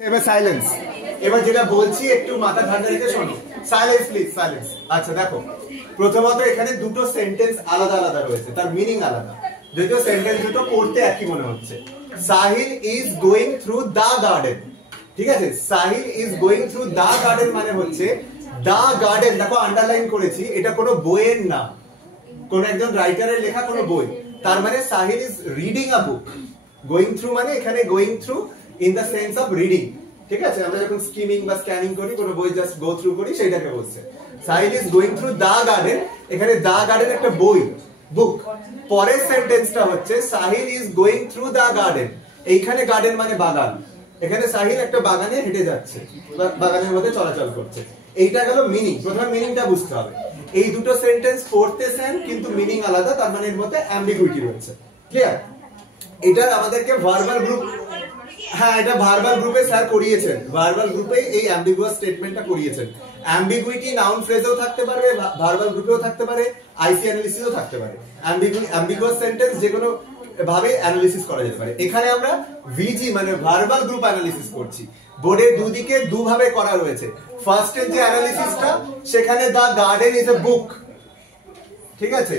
এবার সাইলেন্স। এবার যেটা বলছি একটু মাথা ঠান্ডা রেখে শোনো। Silence please, silence. আচ্ছা দেখো, প্রথমত এখানে দুটো সেন্টেন্স আলাদা আলাদা রয়েছে, তার মিনিং আলাদা, যদিও সেন্টেন্স দুটো পড়তে একই মনে হচ্ছে। Sahil is going through the garden, ঠিক আছে? Sahil is going through the garden মানে হচ্ছে দা গার্ডেন, দেখো আন্ডারলাইন করেছি, এটা কোনো বইয়ের নাম, কোন একজন রাইটারের লেখা কোনো বই। তার মানে Sahil is reading a book. Going through মানে এখানে going through in the sense of reading, ঠিক আছে? আমরা যখন স্কিমিং বা স্ক্যানিং করি, কোনো বই জাস্ট গো থ্রু করি, সেটাকে বলছে। Sahil is going through the garden, এখানে দা গার্ডেন একটা বই, বুক। পরের সেন্টেন্সটা হচ্ছে Sahil is going through the garden, এইখানে গার্ডেন মানে বাগান, এখানে সাহিল একটা বাগানে হেঁটে যাচ্ছে, বাগানের মধ্যে চলাচল করছে। এইটা গেল মিনিং। প্রথমে মিনিংটা বুঝতে হবে। এই দুটো সেন্টেন্স পড়তে সেম কিন্তু মিনিং আলাদা, তার মানে এর মধ্যে অ্যাম্বিগুইটি রয়েছে। ক্লিয়ার? এটা আমাদেরকে ভার্বাল গ্রুপ, হ্যাঁ এটা ভার্বাল গ্রুপে স্যার করিয়েছেন, ভার্বাল গ্রুপে এই অ্যাম্বিগুয়াস স্টেটমেন্টটা করিয়েছেন। অ্যাম্বিগুইটি নাউন ফ্রেজেও থাকতে পারে, ভার্বাল গ্রুপেও থাকতে পারে, আইসি অ্যানালিসিসও থাকতে পারে। অ্যাম্বিগুয়াস সেন্টেন্স যে কোনো ভাবে অ্যানালিসিস করা যেতে পারে। এখানে আমরা ভিজি মানে ভার্বাল গ্রুপ অ্যানালিসিস করছি। বোর্ডের দুদিকে দুভাবে করা রয়েছে। ফার্স্টের যে অ্যানালিসিসটা, সেখানে দা গার্ডেন ইজ এ বুক, ঠিক আছে?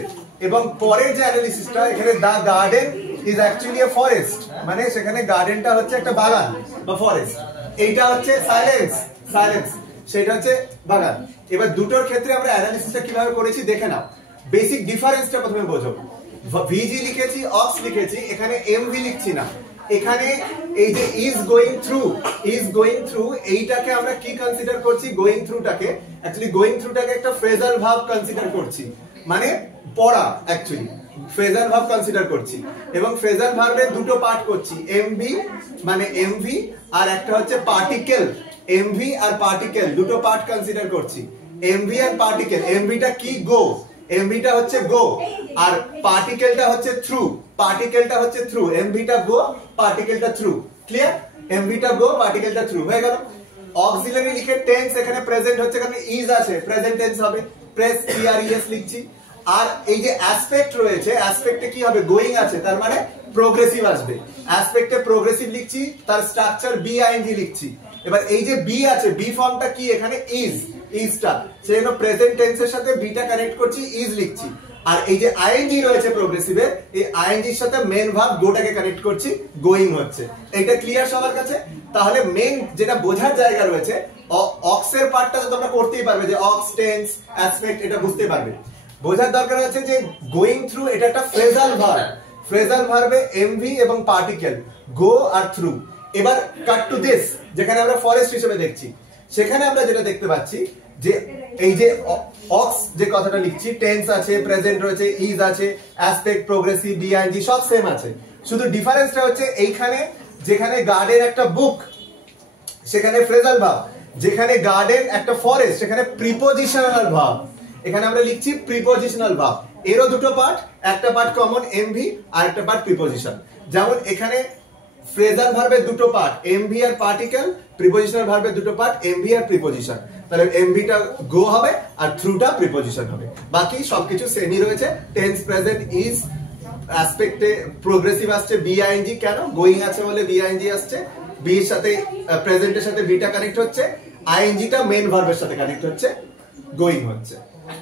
এবং পরের যে অ্যানালিসিসটা, এখানে the garden is actually a forest, মানে সেখানে গার্ডেনটা হচ্ছে একটা বাগান বা ফরেস্ট। এইটা হচ্ছে সাইলেন্স, সাইলেন্স সেটা হচ্ছে বাগান। এবার দুটোর ক্ষেত্রে আমরা অ্যানালিসিসটা কিভাবে করেছি দেখে নাও। বেসিক ডিফারেন্সটা প্রথমে বোঝো। ভিজি লিখেছি, অক্স লিখেছি, এখানে এমভি লিখছি না। এখানে এই যে is going through, is going through, এইটাকে আমরা কি কনসিডার করছি? গোয়িং থ্রুটাকে, অ্যাকচুয়ালি গোয়িং থ্রুটাকে একটা ফ্রেজাল ভার্ব কনসিডার করছি, মানে পড়া, অ্যাকচুয়ালি ফ্রেজাল ভার্ব কনসিডার করছি। এবং ফ্রেজাল ভার্বের দুটো পার্ট করছি, এমভি মানে এমভি, আর একটা হচ্ছে পার্টিকেল। এমভি আর পার্টিকেল দুটো পার্ট কনসিডার করছি, এমভি আর পার্টিকেল। এমভিটা কি? গো, এমভিটা হচ্ছে গো, আর পার্টিকেলটা হচ্ছে থ্রু, পার্টিকেলটা হচ্ছে থ্রু। এমভিটা গো, পার্টিকেলটা থ্রু। ক্লিয়ার? এমভিটা গো, পার্টিকেলটা থ্রু হয়ে গেল। অক্সিলারি লিখে টেন্স, এখানে প্রেজেন্ট হচ্ছে, এখানে ইজ আছে, প্রেজেন্ট টেন্স হবে, প্রেস ইআরইএস লিখছি। আর এই যে অ্যাসপেক্ট রয়েছে, অ্যাসপেক্টে কি হবে? গোয়িং আছে, তার মানে প্রোগ্রেসিভ আসবে। অ্যাসপেক্টে প্রোগ্রেসিভ লিখছি, তার স্ট্রাকচার বিআইএনজি লিখছি। এবার এই যে বি আছে, বি ফর্মটা কি? এখানে ইজ, ইজটা সেজন্য প্রেজেন্ট টেন্সের সাথে বিটা কানেক্ট করছি, ইজ লিখছি। আর এই যে আইএনজি রয়েছে প্রোগ্রেসিভে, এই আইএনজির সাথে মেন ভার্ব গোটাকে কানেক্ট করছি, গোয়িং হচ্ছে। এটা ক্লিয়ার সবার কাছে? তাহলে মেন যেটা বোঝার জায়গা রয়েছে, অক্সের পার্টটা তো তোমরা করতেই পারবে, যে অক্স, টেন্স, অ্যাসপেক্ট, এটা বুঝতে পারবে। বোঝার দরকার আছে যে গোয়িং থ্রু এটা একটা ফ্রেজাল ভার্ব, ফ্রেজাল ভার্বে এমভি এবং পার্টিকেল, গো আর থ্রু। এবার কাট টু দিস, যেখানে আমরা ফরেস্ট হিসেবে দেখছি, সেখানে আমরা যেটা দেখতে পাচ্ছি যে এই যে অক্স যে কথাটা লিখছি, টেন্স আছে, প্রেজেন্ট রয়েছে, ইজ আছে, অ্যাসপেক্ট, প্রোগ্রেসিভ, বিআইএনজি সব সেম আছে। শুধু ডিফারেন্সটা হচ্ছে এইখানে যেখানে গার্ডেন একটা বুক, সেখানে ফ্রেজাল ভার্ব, যেখানে গার্ডেন একটা ফরেস্ট, সেখানে প্রিপোজিশনাল ভার্ব। এখানে আমরা লিখছি প্রিপোজিশনাল ভার্ব। এরও দুটো পার্ট, একটা পার্ট কমন এমভি, আর একটা পার্ট প্রিপোজিশন। যেমন এখানে ফ্রেজাল ভার্বের দুটো পার্ট, এমভি আর পার্টিকেল, প্রিপোজিশনাল ভার্বের দুটো পার্ট, এমভি আর প্রিপোজিশন। তাহলে এমভিটা গো হবে আর থ্রুটা প্রিপোজিশন হবে। বাকি সবকিছু সেমই রয়েছে। টেন্স, প্রেজেন্ট, ইজ, অ্যাসপেক্টে প্রোগ্রেসিভ আসছে, বিআইএনজি, কেন? গোয়িং আছে বলে বিআইএনজি আসছে। বি এর সাথে, প্রেজেন্টের সাথে বিটা কানেক্ট হচ্ছে, আইএনজিটা মেন ভার্বের সাথে কানেক্ট হচ্ছে, গোয়িং হচ্ছে।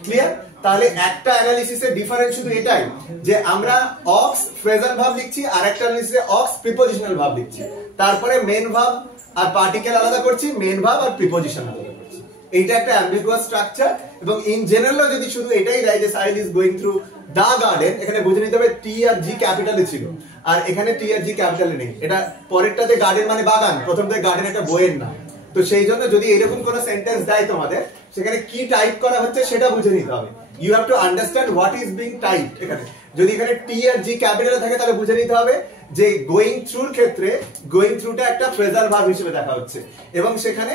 ক্লিয়ার? তাহলে একটা অ্যানালিসিসের ডিফারেন্স শুধু এটাই যে আমরা অক্স ফ্রেজাল ভার্ব লিখছি, আর একটা অ্যানালিসিসে অক্স প্রিপোজিশনাল ভার্ব লিখছি। তারপরে মেন ভার্ব আর পার্টিকেল আলাদা করছি, মেন ভার্ব আর প্রিপোজিশন আলাদা করছি। এইটা একটা অ্যাম্বিগুয়াস স্ট্রাকচার। এবং ইন জেনারেল যদি শুধু এটাই দেয় যে Sahil is going through the garden, এখানে বুঝে নিতে হবে টি আর জি ক্যাপিটালে ছিল, আর এখানে টি আর জি ক্যাপিটালে নেই। এটা পরেরটাতে গার্ডেন মানে বাগান, প্রথমটাতে গার্ডেন একটা বইয়ের নাম। তো সেই জন্য যদি এরকম কোন সেন্টেন্স দেয় তোমাদের, সেখানে কি টাইপ করা হচ্ছে সেটা বুঝে নিতে হবে। You have to understand what is being typed. এখানে যদি এখানে টি আর জি ক্যাপিটালে থাকে, তাহলে বুঝে নিতে হবে যে গোয়িং থ্রুর ক্ষেত্রে গোয়িং থ্রুটা একটা ফ্রেজাল ভার্ব হিসেবে দেখা হচ্ছে, এবং সেখানে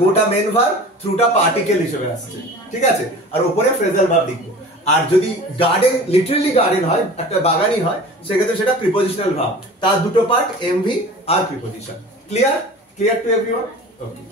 গোটা মেন ভার্ব, থ্রুটা পার্টিকেল হিসেবে আসছে, ঠিক আছে? আর উপরে ফ্রেজাল ভার্ব লিখবো। আর যদি গার্ডেন, লিটারালি গার্ডেন হয়, একটা বাগানই হয়, সেক্ষেত্রে সেটা প্রিপোজিশনাল ভার্ব, তার দুটো পার্ট, এমভি আর preposition. Clear? Clear to everyone? Okay.